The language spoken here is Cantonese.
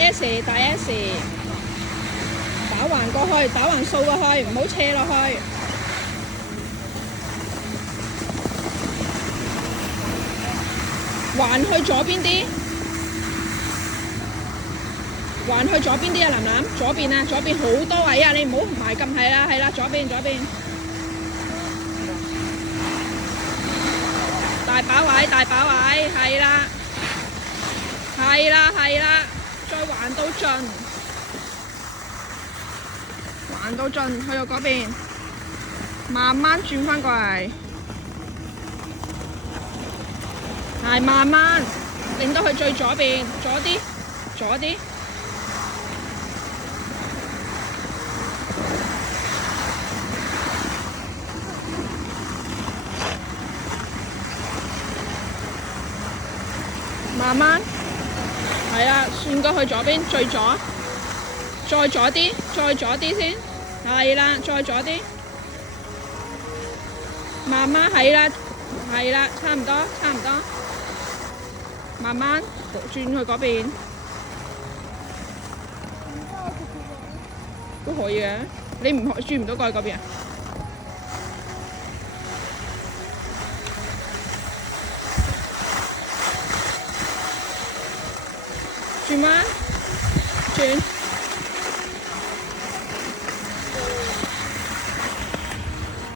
S 大 S， 打橫過去，打橫掃過去，唔好斜落去。橫去左邊啲，橫去左邊啲啊，楠楠，左邊啊，左邊好多位啊，你唔好埋咁，係啦係啦，左邊左邊。大把位，大把位，係啦，係啦，係啦，再橫到盡，橫到盡，去到嗰邊，慢慢轉返過嚟，係慢慢，令到佢最左邊，左啲，左啲。慢慢，係啦，轉過去左邊最左，再左啲，再左啲先，係啦，再左啲，慢慢係啦，係啦，差唔多，差唔多，慢慢轉去嗰邊，都可以嘅，你唔轉唔到過去嗰邊啊？轉彎，轉。